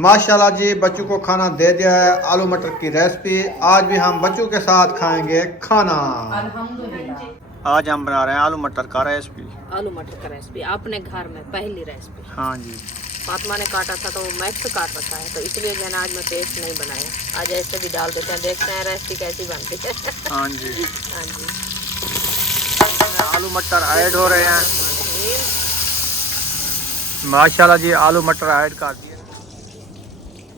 माशाल्लाह जी, बच्चों को खाना दे दिया है। आलू मटर की रेसिपी। आज भी हम बच्चों के साथ खाएंगे खाना। अल्हम्दुलिल्लाह। आज हम बना रहे हैं आलू मटर का रेसिपी। आलू मटर का रेसिपी अपने घर में पहली रेसिपी। हाँ जी। फातिमा ने काटा था तो मैक्स काट रखा है, तो इसलिए जो है ना आज मैं पेस्ट नहीं बनाया। आज ऐसे भी डाल देते हैं, देखते हैं रेसिपी कैसी बनती है। हाँ जी। हाँ जी। आलू मटर ऐड हो रहे हैं। माशाल्लाह जी, आलू मटर ऐड कर दिए।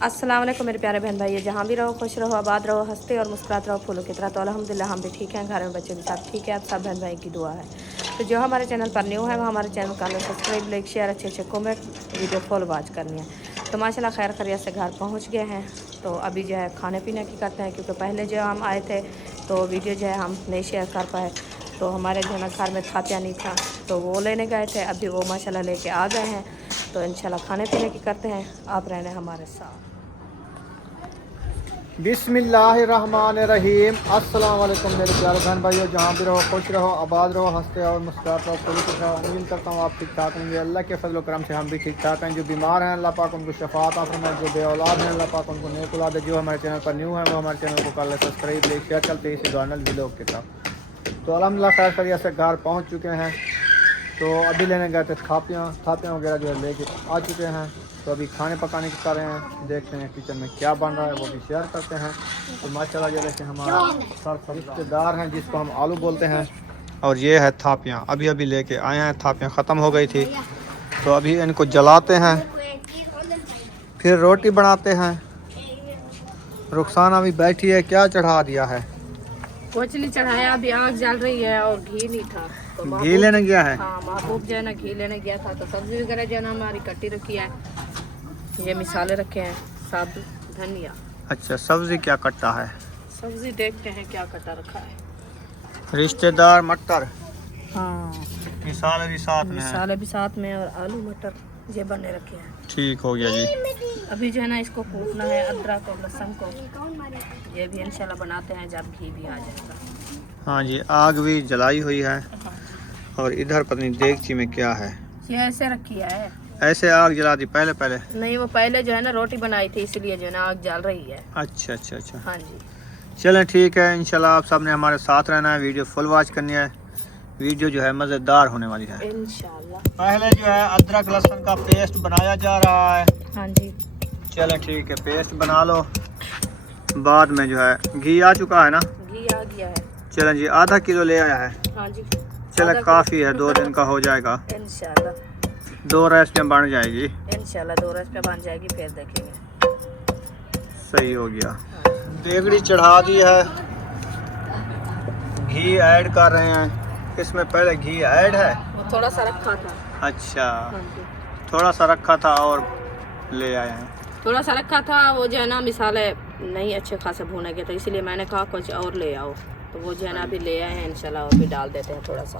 अस्सलाम वालेकुम मेरे प्यारे बहन भाई, जहाँ भी रहो खुश रहो, आबाद रहो, हंसते और मुस्कुराते रहो फूलों की तरह। तो अल्हम्दुलिल्लाह हम भी ठीक हैं, घर में बच्चे भी सब ठीक है। आप सब बहन भाई की दुआ है। तो जो हमारे चैनल पर न्यू है वो हमारे चैनल का सब्सक्राइब, लाइक, शेयर, अच्छे अच्छे कमेंट, वीडियो फुल वॉच करनी है। तो माशाल्लाह खैर खैरियत से घर पहुँच गए हैं। तो अभी जो है खाने पीने की करते हैं, क्योंकि पहले जो हम आए थे तो वीडियो जो है हम नहीं शेयर कर पाए। तो हमारे जो है ना घर में थातिया नहीं था, तो वो लेने गए थे। अभी वो माशाल्लाह लेके आ गए हैं। तो इंशाल्लाह खाने पीने की करते हैं, आप रहने हमारे साथ। बिस्मिल्लाहिर्रहमानिर्रहीम। अस्सलाम वालेकुम मेरे प्यारे बहन भाइयों, जहाँ भी रहो खुश रहो, आबाद रहो, हंसते और मुस्कुराते रहो फूलों की तरह। उम्मीद करता हूँ आप ठीक ठाक होंगे। अल्लाह के फजल करम से हम भी ठीक ठाक हैं। जो बीमार हैं अल्लाह पाक उनको शफात अता फरमाए, जो बे औलाद हैं अल्लाह पाक उनको नेक औलाद दे। जो हमारे चैनल पर न्यू है वो हमारे चैनल को कर ले सब्सक्राइब, लाइक, शेयर करते इसी चैनल व्लॉग के साथ। तो अल्हम्दुलिल्लाह खैर खैरियत से घर पहुँच चुके हैं। तो अभी लेने गए थे थापियाँ वगैरह जो है लेके आ चुके हैं। तो अभी खाने पकाने की कर रहे हैं, देखते हैं किचन में क्या बन रहा है वो भी शेयर करते हैं। तो माशाल्लाह ये देखिए हमारा रिश्तेदार हैं जिसको हम आलू बोलते हैं, और ये है थापियाँ। अभी अभी लेके आए हैं, थापियाँ ख़त्म हो गई थी तो अभी इनको जलाते हैं, फिर रोटी बनाते हैं। रुखसाना भी बैठी है, क्या चढ़ा दिया है? कुछ नहीं चढ़ाया, अभी आग जल रही है और घी नहीं था। तो घी लेने गया है। हाँ, महबूब जो है ना घी लेने गया था। तो सब्जी वगैरह जो है ना हमारी कट्टी रखी है, ये मिसाले रखे हैं, साबुत धनिया। अच्छा, सब्जी क्या कट्टा है? सब्जी देखते हैं क्या कटा रखा है। रिश्तेदार मटर, हाँ, मिसाले भी साथ में है। मिसाले भी साथ में और आलू मटर ये बने रखे हैं। ठीक हो गया जी। अभी जो है ना इसको कूटना है, अदरक और लहसुन को। ये भी इंशाल्लाह बनाते हैं जब घी भी आ जाएगा। हाँ जी, आग भी जलाई हुई है। और इधर पत्नी देगची में क्या है? ये ऐसे रखी है। ऐसे आग जला दी पहले? नहीं, वो पहले जो है ना रोटी बनाई थी, इसलिए जो है ना आग जल रही है। अच्छा अच्छा अच्छा। हाँ जी। चलें ठीक है, इंशाल्लाह आप सब ने हमारे साथ रहना है, वीडियो फुल वॉच करनी है। वीडियो जो है मज़ेदार होने वाली है इंशाल्लाह। पहले जो है अदरक लहसुन का पेस्ट बनाया जा रहा है। हाँ जी। चलें ठीक है, पेस्ट बना लो। बाद में जो है घी आ चुका है ना? घी आ गया है। चलें जी, आधा किलो ले आया है। हाँ जी। चलें काफ़ी है, 2 दिन का हो जाएगा। इंशाल्लाह 2 रेसिपियाँ बन जाएगी। इंशाल्लाह 2 रस पे बन जाएगी, फिर देखेंगे। सही हो गया। देगड़ी चढ़ा दी है, घी ऐड कर रहे हैं। इसमें पहले घी ऐड है? वो थोड़ा सा रखा था। अच्छा, हाँ जी। थोड़ा सा रखा था और ले आए हैं। थोड़ा सा रखा था, वो जो है ना मिसाले नहीं अच्छे खासे भुने गए, तो इसलिए मैंने कहा कुछ और ले आओ। तो वो जो है ना अभी ले आए हैं, इंशाल्लाह और भी डाल देते हैं थोड़ा सा।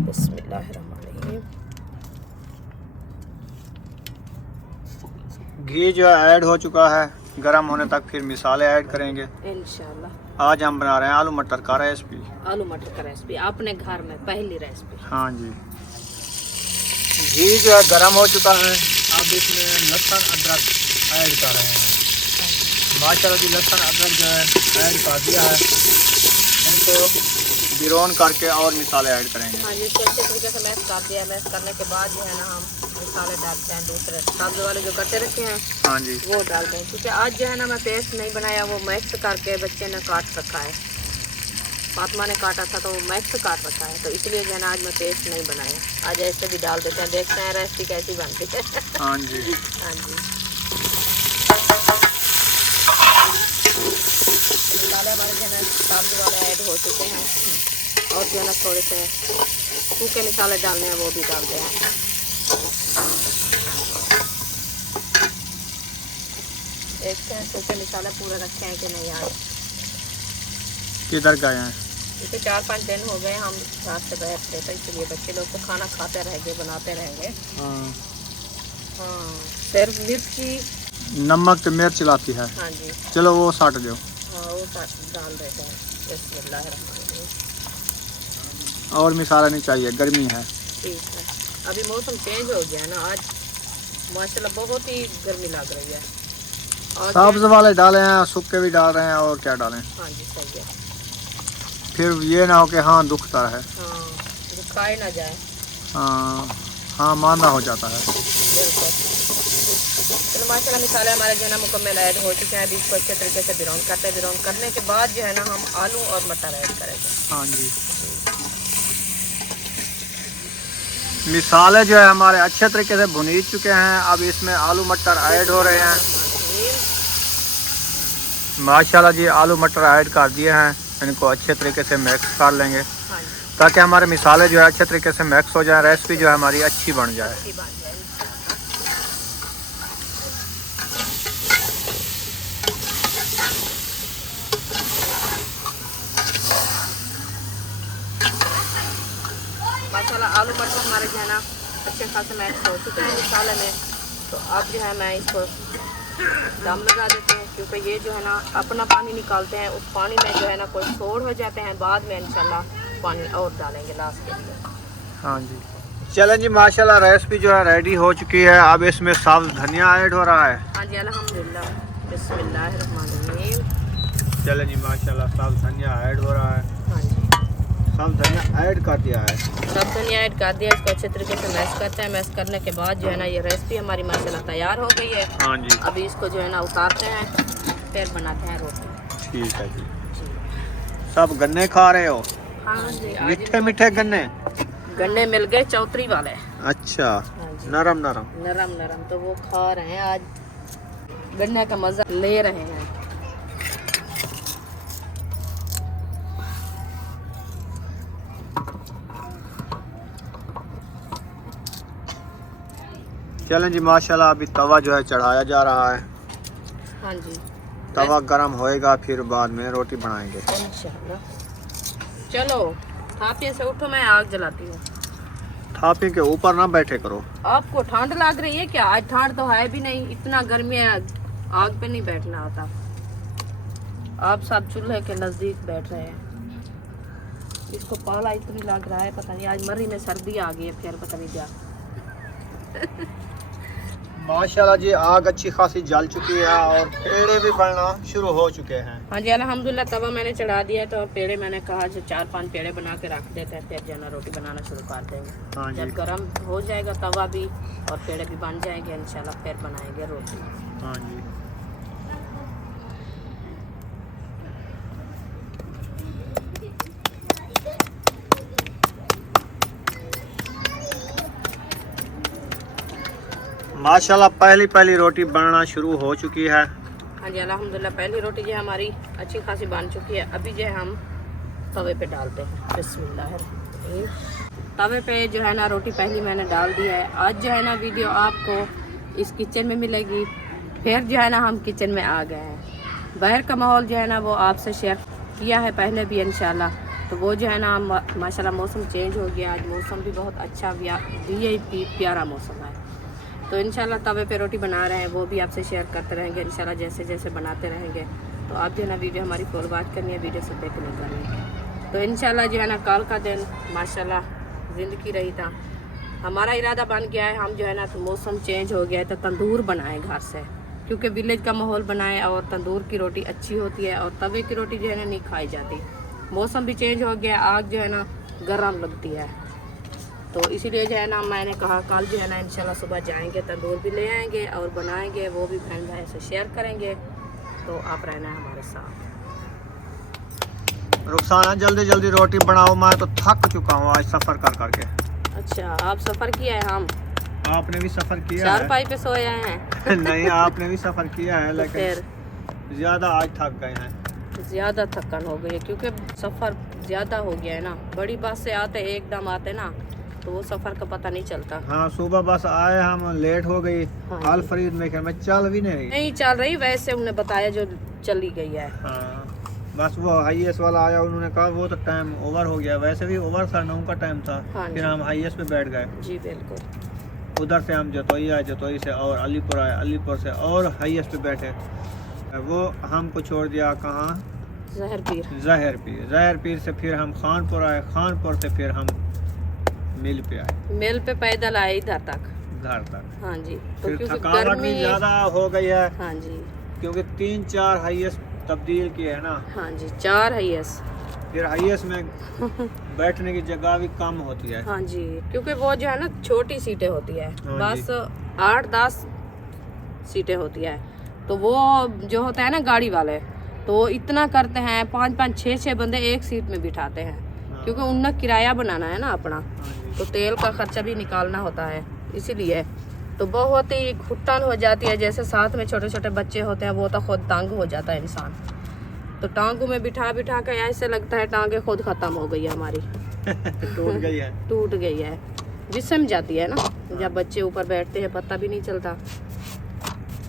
बिस्मिल्लाहिर्रहमानिर्रहीम। घी जो है ऐड हो चुका है, गर्म होने तक फिर मिसाले ऐड करेंगे इंशाल्लाह। आज हम बना रहे हैं आलू मटर का रेसिपी। आलू मटर का रेसिपी अपने घर में पहली रेसिपी। हाँ जी। घी जो है गर्म हो चुका है, अब इसमें लहसुन अदरक ऐड कर रहे हैं। माशाल्लाह जी, लहसुन अदरक जो है ऐड कर दिया है। इनको बिरोन करके और मिसाले ऐड करेंगे। हाँ जी, इसको अच्छे तरीके से मैश कर दिया। मैश करने के बाद जो है ना हम मसाले डालते हैं, दूसरे सब्जी वाले जो कटे रखे हैं हाँ जी, वो डालते हैं। क्योंकि आज जो है ना मैं पेस्ट नहीं बनाया, वो मैक्स करके बच्चे ने काट रखा है। फातिमा ने काटा था तो वो मैक्स काट रखा है, तो इसलिए जो है ना आज मैं पेस्ट नहीं बनाया। आज ऐसे भी डाल देते हैं, देखते हैं रेसिपी कैसी बनती है। हाँ जी। हाँ जी। मसाले हमारे जो है ना सब्जी वाले ऐड हो चुके हैं, और जो है ना थोड़े से सूखे मसाले डालने हैं वो भी डालते हैं। देखते हैं सूखे मसाले पूरे रखे हैं कि नहीं आए। किधर गए हैं? इसे 4-5 दिन हो गए हम रात से बैठते, तो इसलिए बच्चे लोग तो खाना खाते रहेंगे, बनाते रहेंगे। हाँ, हाँ, सिर्फ मिर्ची नमक तो मिर्च लाती है। हाँ जी। चलो वो साट दो। हाँ, वो डाल देते हैं। बिस्मिल्लाहिर्रहमानिर्रहीम। और मिसाला नहीं चाहिए, गर्मी है। ठीक है, अभी मौसम चेंज हो गया ना, आज माशाल्लाह बहुत ही गर्मी लग रही है। और सब्ज वाले डाले हैं, सूखे भी डाल रहे हैं, और क्या डालें। हाँ जी सही है, फिर ये ना हो कि हाँ दुखता है। हाँ खाए ना जाए। हाँ मांदा हो जाता है। बिल्कुल। चलो माशाल्लाह मिसाले हमारे जो है ना मुकम्मल ऐड हो चुके हैं। अभी इसको अच्छे तरीके से ब्राउन करते हैं। ब्राउन करने के बाद जो है ना हम आलू और मटर ऐड करेंगे। हाँ जी, मिसाले जो है हमारे अच्छे तरीके से भुनी चुके हैं। अब इसमें आलू मटर ऐड हो रहे हैं। माशाल्लाह जी, आलू मटर ऐड कर दिए हैं। इनको अच्छे तरीके से मिक्स कर लेंगे ताकि हमारे मिसाले जो है अच्छे तरीके से मिक्स हो जाए, रेसिपी जो है हमारी अच्छी बन जाए। माशाल्लाह आलू मटर हमारे जो है ना अच्छे खासे मिक्स हो चुके हैं मसाले में। तो अब जो है मैं इसको दम लगा देते हैं, क्योंकि ये जो है ना अपना पानी निकालते हैं। उस पानी में जो है ना कोई छोड़ हो जाते हैं, बाद में इंशाल्लाह पानी और डालेंगे लास्ट के लिए। हाँ जी, चलें जी, माशाल्लाह रेसिपी जो है रेडी हो चुकी है। अब इसमें सब्ज धनिया ऐड हो रहा है। हाँ जी अल्हम्दुलिल्लाह, बिस्मिल्लाहिर्रहमानिर्रहीम। चलें जी, माशाल्लाह सब्ज धनिया ऐड हो रहा है। हाँ जी सब्ज धनिया ऐड कर दिया है। सब धनिया ऐड कर दिया। इसको अच्छे तरीके से मैश करते हैं। मैश करने के बाद जो है ना ये रेसिपी हमारी माशाल्लाह तैयार हो गई है। हाँ जी, अभी इसको जो है ना उतारते हैं, फिर बनाते हैं रोटी। ठीक है जी। सब गन्ने खा रहे हो? हाँ जी, मीठे मीठे गन्ने गन्ने मिल गए चौधरी वाले। अच्छा, हाँ जी, नरम नरम। नरम नरम, तो वो खा रहे हैं आज, गन्ने का मजा ले रहे हैं। चलें जी, माशाल्लाह अभी तवा जो है चढ़ाया जा रहा है। हाँ जी, तवा गरम होएगा, फिर बाद में रोटी बनाएंगे इंशाल्लाह। चलो थापिये से उठो, मैं आग जलाती हूँ। थापी के ऊपर ना बैठे करो। आपको ठंड लग रही है क्या? आज ठंड तो है भी नहीं, इतना गर्मी है, आग पे नहीं बैठना होता। आप सब चूल्हे के नजदीक बैठ रहे हैं। इसको पाला इतनी लग रहा है, पता नहीं आज मर्री में सर्दी आ गई है, फिर पता नहीं क्या। माशाल्लाह जी, आग अच्छी खासी जल चुकी है और पेड़े भी बनना शुरू हो चुके हैं। हाँ जी अल्हम्दुलिल्लाह, तवा मैंने चढ़ा दिया तो पेड़े मैंने कहा जो 4-5 पेड़े बना के रख देते हैं, फिर जो है ना रोटी बनाना शुरू कर देंगे। हाँ जी, जब गर्म हो जाएगा तवा भी और पेड़े भी बन जाएंगे इंशाल्लाह, फिर बनाएंगे रोटी। हाँ जी, माशाल्लाह पहली रोटी बनना शुरू हो चुकी है। हाँ जी अल्हम्दुलिल्लाह, पहली रोटी जो है हमारी अच्छी खासी बन चुकी है। अभी जो है हम तवे पे डालते हैं। बिस्मिल्लाहिर्रहमानिर्रहीम। तवे पे जो है ना रोटी पहली मैंने डाल दी है। आज जो है ना वीडियो आपको इस किचन में मिलेगी। फिर जो है ना हम किचन में आ गए हैं। बाहर का माहौल जो है ना वो आपसे शेयर किया है पहले भी इंशाल्लाह। तो वो जो है ना माशाल्लाह मौसम चेंज हो गया। आज मौसम भी बहुत अच्छा VIP प्यारा मौसम है। तो इंशाल्लाह तवे पे रोटी बना रहे हैं, वो भी आपसे शेयर करते रहेंगे इंशाल्लाह, जैसे जैसे बनाते रहेंगे। तो आप जो है ना वीडियो हमारी फुल वॉच करनी है, वीडियो से देख नहीं करनी है। तो इंशाल्लाह जो है ना कल का दिन माशाल्लाह ज़िंदगी रही था। हमारा इरादा बन गया है, हम जो है ना तो मौसम चेंज हो गया है तो तंदूर बनाएं घर से, क्योंकि विलेज का माहौल बनाए और तंदूर की रोटी अच्छी होती है और तवे की रोटी जो है ना नहीं खाई जाती। मौसम भी चेंज हो गया, आग जो है ना गर्म लगती है। तो इसीलिए जो है ना मैंने कहा कल जो है ना इंशाल्लाह सुबह जाएंगे, तंदूर भी ले आएंगे और बनाएंगे, वो भी बहन भाई से शेयर करेंगे। तो आप रहना है हमारे साथ। रुखसाना जल्दी जल्दी रोटी बनाओ, मैं तो थक चुका हूँ आज सफ़र कर करके। अच्छा, आप सफ़र किया है? हम आपने भी सफ़र किया है? चारपाई पे सोए हैं। नहीं, आपने भी सफ़र किया है, तो लेकिन फिर ज़्यादा आज थक गए हैं। ज़्यादा थकान हो गई है क्योंकि सफ़र ज़्यादा हो गया है ना। बड़ी बस से आते एकदम आते ना तो वो सफ़र का पता नहीं चलता। हाँ, सुबह बस आए हम, लेट हो गई। हाँ हाल फरीद में क्या मैं चल भी नहीं चल रही, वैसे उन्हें बताया जो चली गई है। हाँ, बस वो हाईएस वाला आया, उन्होंने कहा वो तो टाइम ओवर हो गया। वैसे भी ओवर था, 9 का टाइम था। हाँ फिर जी। हम हाईएस पे बैठ गए। जी बिल्कुल। उधर से हम जतोई आए, जतोई से और अलीपुर आए, अलीपुर से और हाईएस पे बैठे। वो हमको छोड़ दिया कहाँ? जहर पीर। जहर पीर। जहर पीर से फिर हम खानपुर आए, खानपुर से फिर हम मिल पे आए। मिल पे पैदल आए इधर तक, घर तक। हाँ जी। तो फिर क्योंकि थकावट भी गर्मी ज़्यादा हो गई है। हाँ जी, क्योंकि 3-4 हाईएस तब्दील किए है ना, हाँ जी 4 हाईएस। फिर हाईएस में बैठने की जगह भी कम होती है। हाँ जी, क्योंकि वो जो है ना छोटी सीटें होती है, हाँ बस 8-10 सीटें होती है। तो वो जो होता है ना गाड़ी वाले, तो इतना करते हैं 5-5 6-6 बंदे एक सीट में बिठाते हैं, क्योंकि उनका किराया बनाना है ना अपना, तो तेल का खर्चा भी निकालना होता है, इसीलिए तो बहुत ही घुटन हो जाती है। जैसे साथ में छोटे छोटे बच्चे होते हैं, वो तो खुद तंग हो जाता है इंसान। तो टांगों में बिठा बिठा कर ऐसे लगता है टांगे खुद खत्म हो गई है हमारी। टूट गई है, जिसम जाती है ना, जब बच्चे ऊपर बैठते हैं पता भी नहीं चलता।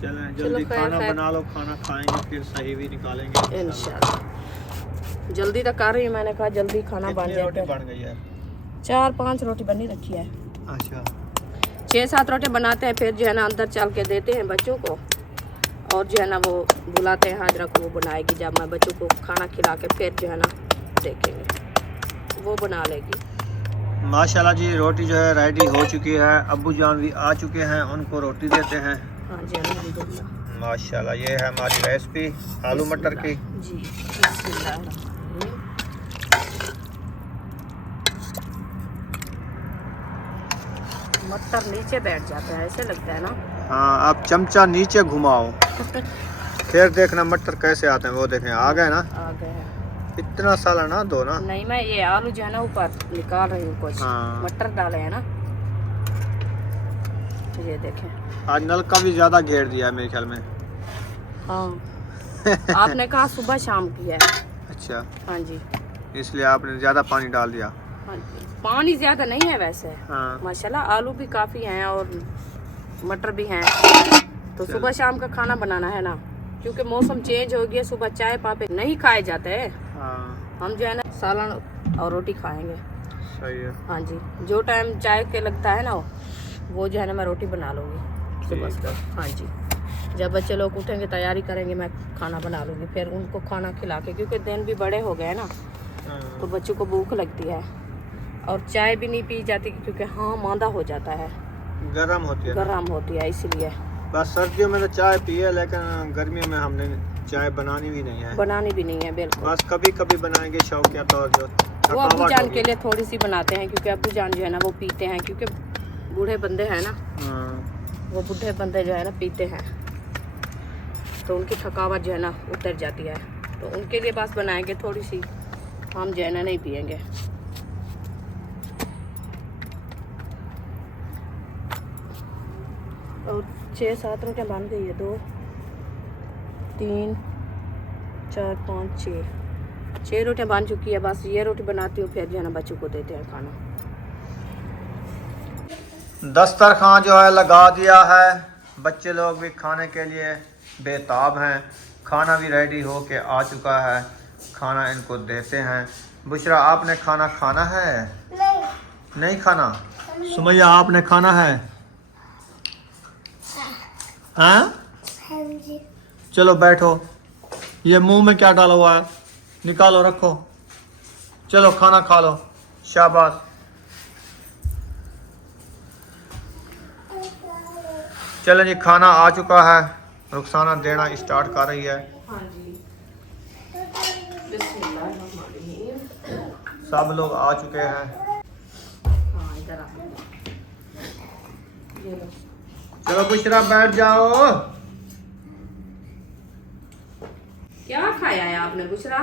चलें जल्दी खाना बना लो, खाना खाएंगे फिर सही भी निकालेंगे इंशाल्लाह। जल्दी तो कर रही हूँ, मैंने कहा जल्दी खाना बन जाए। रोटी बन गई है? 4-5 रोटी बनी रखी है। अच्छा 6-7 रोटी बनाते हैं, फिर जो है ना अंदर चल के देते हैं बच्चों को, और जो है ना वो बुलाते हैं हाजरा को, वो बनाएगी। जब मैं बच्चों को खाना खिला के फिर जो है ना देखेंगे, वो बना लेगी। माशाल्लाह जी, रोटी जो है रेडी हो चुकी है। अब्बू जान भी आ चुके हैं, उनको रोटी देते हैं। हाँ जी अल्हम्दुलिल्लाह। माशाल्लाह, ये है हमारी रेसिपी आलू मटर की। जी बिस्मिल्लाह। मटर नीचे बैठ जाता है, ऐसे लगता है ना। हाँ, आप चमचा नीचे घुमाओ फिर देखना मटर कैसे आते हैं। वो देखें आ गए ना, आ गए हैं। इतना साला ना दो ना। नहीं, मैं ये आलू जो है ना ऊपर निकाल रही हूँ, कुछ हाँ। मटर डाले हैं ना, ये देखें। आज नलका भी ज्यादा घेर दिया है मेरे ख्याल में। हाँ आपने कहा सुबह शाम की है। अच्छा, हाँ जी, इसलिए आपने ज्यादा पानी डाल दिया। हाँ जी, पानी ज्यादा नहीं है वैसे। हाँ। माशाल्लाह आलू भी काफी हैं और मटर भी हैं, तो सुबह शाम का खाना बनाना है ना, क्योंकि मौसम चेंज हो गया। सुबह चाय पापे नहीं खाए जाते हैं। हाँ हम जो है ना सालन और रोटी खाएंगे। सही है। हाँ जी, जो टाइम चाय के लगता है ना, वो जो है ना मैं रोटी बना लूँगी सुबह सुबह। हाँ जी, जब बच्चे लोग उठेंगे तैयारी करेंगे, मैं खाना बना लूँगी, फिर उनको खाना खिला के, क्योंकि दिन भी बड़े हो गए ना, तो बच्चों को भूख लगती है। और चाय भी नहीं पी जाती, क्योंकि हाँ मांदा हो जाता है, गरम होती है। गरम होती है, इसलिए। बस सर्दियों में तो चाय पिए, लेकिन गर्मियों में हमने चाय बनानी भी नहीं है। बनानी भी नहीं है बिल्कुल। बस कभी कभी बनाएंगे शौकिया तौर जो वो अब्बू जान के लिए थोड़ी सी बनाते हैं, क्योंकि अब्बू जान जो है ना वो पीते हैं, क्योंकि बूढ़े बंदे हैं ना, वो बूढ़े बंदे जो है ना पीते हैं, तो उनकी थकावट जो है ना उतर जाती है, तो उनके लिए बस बनाएंगे थोड़ी सी, हम जो है ना नहीं पियेंगे। और 6-7 रोटियाँ बन गई है, 2 3 4 5 6 रोटियाँ बन चुकी है। बस ये रोटी बनाती हूँ, फिर जो है ना बच्चों को देते हैं खाना। दस्तरखान जो है लगा दिया है, बच्चे लोग भी खाने के लिए बेताब हैं। खाना भी रेडी हो के आ चुका है, खाना इनको देते हैं। बुशरा, आपने खाना खाना है? नहीं खाना? सुमैया, आपने खाना है? हाँ? चलो बैठो। ये मुंह में क्या डाला हुआ है? निकालो, रखो। चलो खाना खा लो। शाबाश। चलो जी, खाना आ चुका है। रुखसाना देना स्टार्ट कर रही है। हाँ जी, बिस्मिल्लाहिर्रहमानिर्रहीम। सब लोग आ चुके हैं। हाँ इधर आ, ये लो। चलो बुशरा बैठ जाओ। क्या खाया है आपने बुशरा?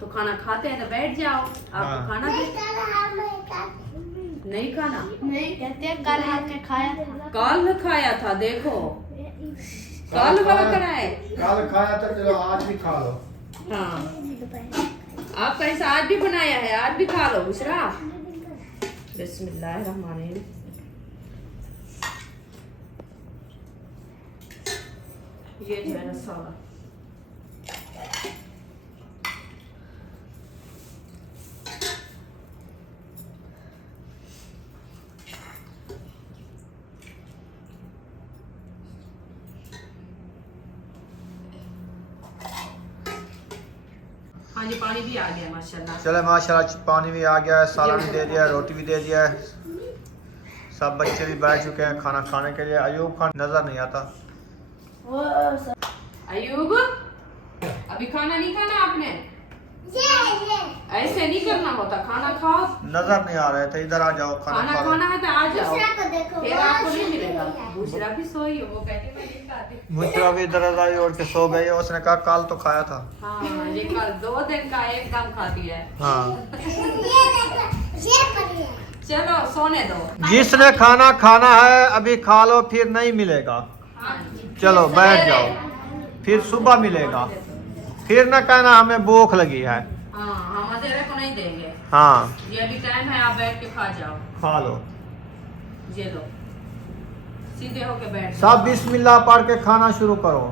तो खाना खाते हैं तो बैठ जाओ। आपको हाँ। खाना भी नहीं खाना? नहीं कहते कल आके खाया था। कल खाया था, देखो कल वाला कराए। कल खाया था, चलो आज भी खा लो। हाँ, आप कैसा आज भी बनाया है, आज भी खा लो बुशरा। बिस्मिल्लाहिर्रहमानिर्रहीम। ये जो है ना साला, हाँ जी पानी भी आ गया माशाल्लाह। चले माशाल्लाह, पानी भी आ गया है, सालन भी दे दिया है, रोटी भी दे दिया है। सब बच्चे भी बैठ चुके हैं खाना खाने के लिए। अयूब खान नज़र नहीं आता, अयूब, अभी खाना नहीं खाना आपने? ऐसे नहीं करना होता, खाना खाओ। नजर नहीं आ रहे थे, इधर आ जाओ, खाना खा लो। खाना है तो आ जाओ, देखो फिर आपको नहीं मिलेगा। दूसरा भी सोई है, वो कहती मैं नहीं खाती। मुझरा भी इधर आई और के सो गई, उसने कहा कल तो खाया था। हाँ, ये कल 2 दिन का एकदम खाती है। हाँ, चलो सोने दो। जिसने खाना खाना है अभी खा लो, फिर नहीं मिलेगा। हाँ, चलो बैठ जाओ, फिर सुबह मिलेगा। फिर न कहना हमें भूख लगी है। हाँ, हम अंधेरे को नहीं देंगे। हाँ, ये अभी टाइम है, आप बैठ के खा जाओ। खा लो। ये लो, सीधे होके बैठ जाओ। सब बिस्मिल्लाह पढ़ के खाना शुरू करो।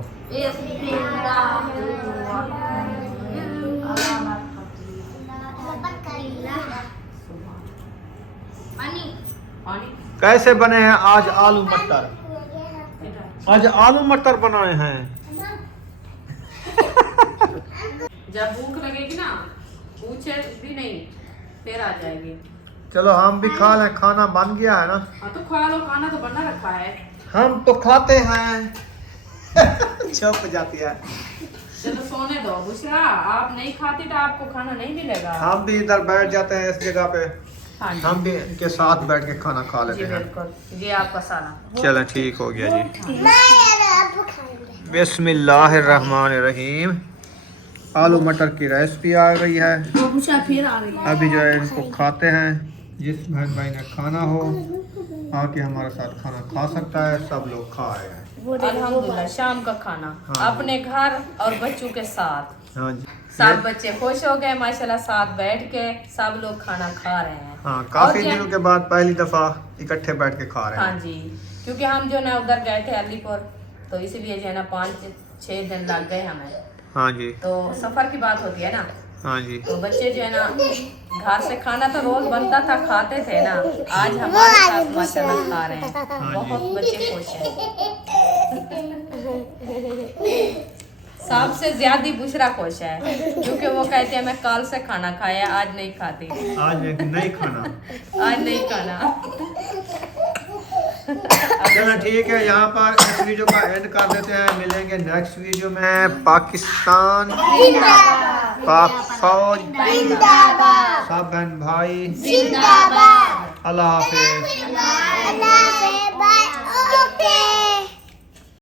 पानी कैसे बने हैं आज आलू मटर? आज आलू मटर बनाए हैं। जब भूख लगेगी ना, पूछे भी नहीं, फिर आ जाएगी। चलो हम भी खा लें, खाना बन गया है ना। हाँ तो खा लो, खाना तो बना रखा है। हम तो खाते हैं। चुप जाती है। चलो सोने दो बुशरा, आप नहीं खाती तो आपको खाना नहीं मिलेगा। हम भी इधर बैठ जाते हैं इस जगह पे, हाँ जी, हम भी इनके साथ बैठ के खाना खा जी लेते हैं। बिल्कुल, ये आपका सारा। चलो ठीक हो गया जी। बिस्मिल्लाहिर्रहमानिर्रहीम। आलू मटर की रेसिपी आ गई है। फिर आ रही अभी जो है इनको खाते हैं। जिस बहन भाई ने खाना हो आके हमारे साथ खाना खा सकता है। सब लोग खा रहे हैं। अल्हम्दुलिल्लाह, शाम का खाना हाँ। अपने घर और बच्चों के साथ। हाँ जी। सब बच्चे खुश हो गए माशाल्लाह, साथ बैठ के सब लोग खाना खा रहे हैं। हाँ, काफी और ये- दिनों के बाद पहली दफा इकट्ठे बैठ के खा रहे हाँ हैं। जी, क्योंकि हम जो ना उधर गए थे अलीपुर, तो इसीलिए जो है ना 5-6 दिन लग गए हमें। हाँ जी। तो सफर की बात होती है ना, हाँ जी। तो बच्चे जो है ना घर से खाना तो रोज बनता था, खाते थे ना, आज हमारे साथ माशाल्लाह खा रहे हैं। बहुत बच्चे खुश हैं। सबसे ज्यादा बुशरा खुश है, क्योंकि वो कहते हैं मैं कल से खाना खाया, आज नहीं खाती। आज नहीं खाना। आज नहीं खाना। चलो ठीक है, यहाँ पर इस वीडियो का एंड कर देते हैं। मिलेंगे नेक्स्ट वीडियो में। पाकिस्तान, पाक फौज, सब बहन भाई, अल्लाह हाफिज।